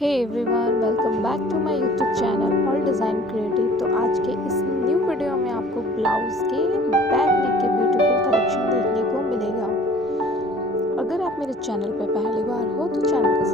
Hey everyone, welcome back to my YouTube channel all design creative. तो आज के इस न्यू वीडियो में आपको ब्लाउज़ के बैक नेक के ब्यूटीफुल कलेक्शन देखने को मिलेगा। अगर आप मेरे चैनल पर पहली बार हो तो चैनल को